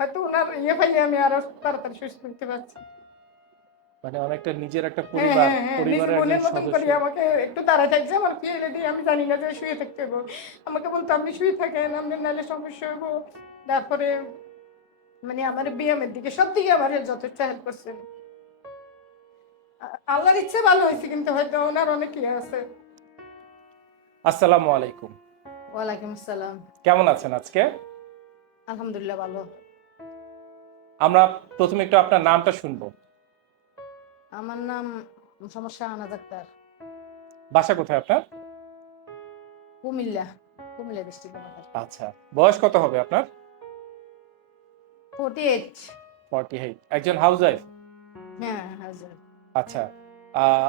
হয়তো ওনার ইয়ে আমি আরও তাড়াতাড়ি সুস্থ হতে পারছি। মানে অনেকটা নিজের একটা হ্যাঁ পরিবার হ্যাঁ হ্যাঁ পরিবারের একজন সদস্য। আমাকে একটু তাড়া থাকছে আমার রেডি আমি জানি না যে শুয়ে থাকতে হব আমাকে বলতো আপনি শুয়ে থাকেন আপনি নাহলে সমস্যা হব তারপরে মানে আমার বিয়ামের দিকে সব দিকে আমার যথেষ্ট হেল্প করছেন আল্লাহর ইচ্ছে ভালো হয়েছে কিন্তু হয়তো ওনার অনেক ইয়ে আছে। আসসালামু আলাইকুম। ওয়ালাইকুম আসসালাম। কেমন আছেন আজকে? আলহামদুলিল্লাহ ভালো। আমরা প্রথমে একটু আপনার নামটা শুনব। আমার নাম সমস্যা আনাজ আক্তার। বাসা কোথায় আপনার? কুমিল্লা কুমিল্লা ডিস্ট্রিক্ট আমাদের আচ্ছা বয়স কত হবে আপনার? ফোর্টি এইট ফর্টি এইট একজন হাউস ওয়াইফ হ্যাঁ হাজার আচ্ছা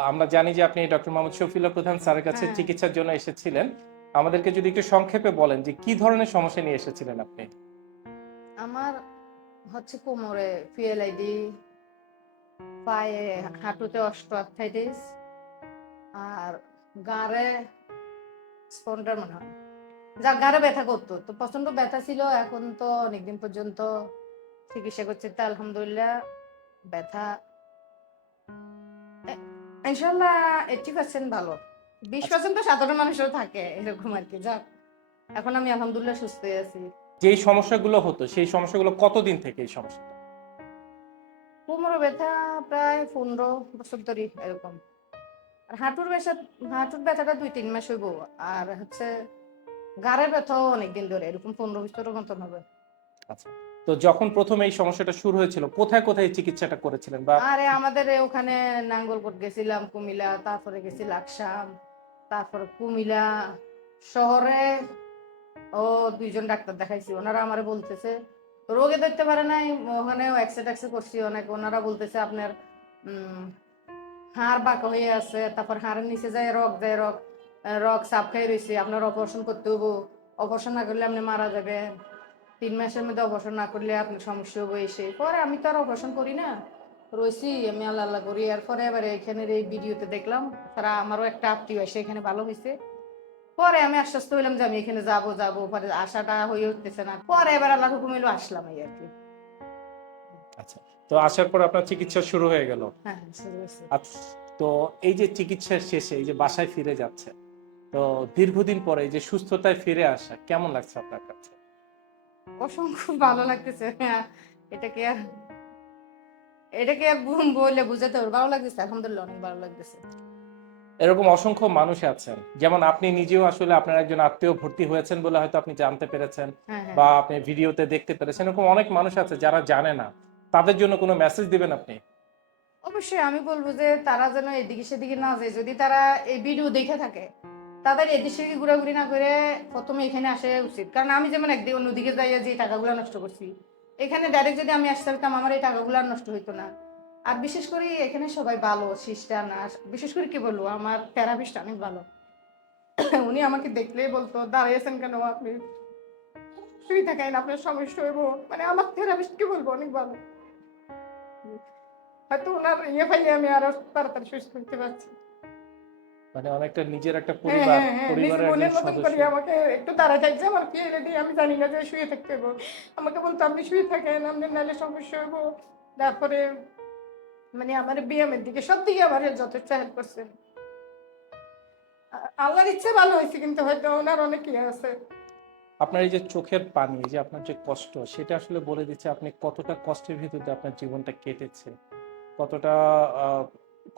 আমরা জানি যে আপনি ডক্টর মোহাম্মদ শফিউল্লাহ প্রধান স্যারের কাছে হ্যাঁ। চিকিৎসার জন্য এসেছিলেন। আমাদেরকে যদি একটু সংক্ষেপে বলেন যে কি ধরনের সমস্যা নিয়ে এসেছিলেন আপনি? আমার হচ্ছে কোমরে পিএলআইডি পায়ে হাঁটুতে অস্ট্রোআর্থাইটিস আর গাড়ে স্পন্ডার মনে হয়। যা গাড়ে ব্যথা করতো, তো প্রচণ্ড ব্যথা ছিল, এখন তো অনেকদিন পর্যন্ত চিকিৎসা করছে, তা আলহামদুলিল্লাহ ব্যথা। ইনশাল্লাহ এইটটি পার্সেন্ট ভালো। বিশ পার্সেন্ট তো সাধারণ মানুষেরও থাকে, এরকম আর কি। যাক, এখন আমি আলহামদুলিল্লাহ সুস্থ আছি। যেই সমস্যাগুলো হতো সেই সমস্যাগুলো কতদিন থেকে এই সমস্যাটা কোমর ব্যথা প্রায় পনেরো বছর ধরে এরকম। আর হাঁটুর ব্যথা হাঁটুর ব্যথাটা দুই তিন মাস হইব। আর হচ্ছে গাড়ের ব্যথাও অনেকদিন ধরে এরকম পনেরো বছরের মতন হবে। আচ্ছা তো যখন প্রথম এই সমস্যাটা শুরু হয়েছিল কোথায় কোথায় চিকিৎসাটা করেছিলেন বা আরে আমাদের ওখানে নাঙ্গলকোট গেছিলাম কুমিলা তারপরে গেছি লাকসাম তারপরে কুমিলা শহরে ও, দুইজন ডাক্তার দেখাইছি, ওনারা আমারে বলতেছে। রোগে দেখতে পারে নাই ওখানে এক্সরে টেক্সরে করছি অনেক, ওনারা বলতেছে আপনার হাড় বাঁকা হয়ে আছে, তারপর হাড়ের নিচে যায় রক যায় রক রক সাপ খাই রয়েছে, আপনার অপারেশন করতে হব। অপারেশন না করলে আপনি মারা যাবে তিন মাসের মধ্যে অপারেশন না করলে আপনার সমস্যা হবে এসে পরে আমি তো আর অপারেশন করি না। রয়েছি, আমি আল্লাহ আল্লাহ করি। আর পরে এবারে এখানের এই ভিডিওতে দেখলাম, তারা আমারও একটা আত্মীয় এসে এখানে ভালো হয়েছে পরে আমি আশ্বস্ত হইলাম যে আমি এখানে যাব যাব পরে আশাটা হয়ে উঠতেছে না। পরে এবার আল্লাহ হুকুম এলো আসলাম এই আর কি। আচ্ছা তো আসার পর আপনার চিকিৎসা শুরু হয়ে গেল? হ্যাঁ শুরু হয়েছে। আচ্ছা তো এই যে চিকিৎসার শেষে এই যে বাসায় ফিরে যাচ্ছে তো দীর্ঘদিন পরে এই যে সুস্থতায় ফিরে আসা কেমন লাগছে আপনার কাছে? অসংখ্য ভালো লাগতেছে হ্যাঁ, এটাকে আর এটাকে আর বলে বুঝাতে ভালো লাগতেছে আলহামদুলিল্লাহ অনেক ভালো লাগতেছে। এরকম অসংখ্য মানুষ আছেন। যেমন আপনি নিজেও আসলে আপনার একজন আত্মীয় ভর্তি হয়েছেন বলে হয়তো আপনি জানতে পেরেছেন হ্যাঁ হ্যাঁ। বা আপনি ভিডিওতে দেখতে পেরেছেন। এরকম অনেক মানুষ আছে যারা জানে না। তাদের জন্য কোনো মেসেজ দিবেন আপনি? অবশ্যই আমি বলব যে তারা যেন এদিকে সেদিকে না যায়। যদি তারা এই ভিডিও দেখে থাকে তাদের এদিক সেদিকে ঘোরাঘুরি না করে প্রথমে এখানে আসা উচিত। কারণ আমি যেমন একদিকে অন্যদিকে যাইয়া যে টাকাগুলো নষ্ট করছি এখানে ডাইরেক্ট যদি আমি আসতে পারতাম আমার এই টাকাগুলো আর নষ্ট হইতো না। আর বিশেষ করে এখানে সবাই ভালো সিস্টার নার্স বিশেষ করে কি বলব আমার থেরাপিস্ট অনেক ভালো। উনি আমাকে দেখলেই বলতো দাঁড়িয়েছেন কেন আপনি? শুয়ে থাকেন আপনার সমস্যা হইব। মানে আমার থেরাপিস্ট কি বলব অনেক ভালো। হয়তো ওনার ইয়ে পাইলে আমি আরও তাড়াতাড়ি সুস্থ হতে পারছি। মানে অনেকটা নিজের একটা হ্যাঁ পরিবার হ্যাঁ হ্যাঁ পরিবারের একজন মতন করে সদস্য আমাকে একটু তাড়া থাকছে আমার বিয়ে রেডি আমি জানি না যে শুয়ে থাকতে হব আমাকে বলতো আপনি শুয়ে থাকেন আপনি নাহলে সমস্যা হব তারপরে মানে আমার বিয়ামের দিকে সব দিকে আমার যথেষ্ট হেল্প করছেন আল্লাহর ইচ্ছে ভালো হয়েছে কিন্তু হয়তো ওনার অনেক ইয়ে আছে। আপনার এই যে চোখের পানি যে আপনার যে কষ্ট সেটা আসলে বলে দিচ্ছে আপনি কতটা কষ্টের ভিতরে আপনার জীবনটা কেটেছে। কতটা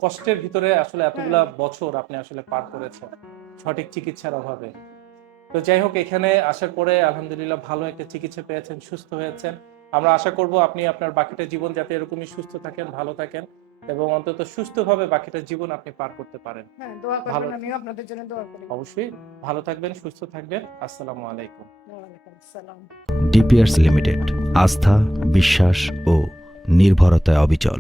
কষ্টের ভিতরে আসলে এতগুলা বছর আপনি আসলে পার করেছেন সঠিক চিকিৎসার অভাবে। তো যাই হোক এখানে আসার পরে আলহামদুলিল্লাহ ভালো একটা চিকিৎসা পেয়েছেন সুস্থ হয়েছেন। আমরা আশা করব আপনি আপনার বাকিটা জীবন যাতে এরকমই সুস্থ থাকেন ভালো থাকেন এবং অন্তত সুস্থভাবে বাকিটা জীবন আপনি পার করতে পারেন। হ্যাঁ দোয়া করবেন আমিও আপনাদের জন্য দোয়া করি। অবশ্যই। ভালো থাকবেন সুস্থ থাকবেন। আসসালামু আলাইকুম। ডিপিআরস লিমিটেড আস্থা বিশ্বাস ও নির্ভরতায় অবিচল।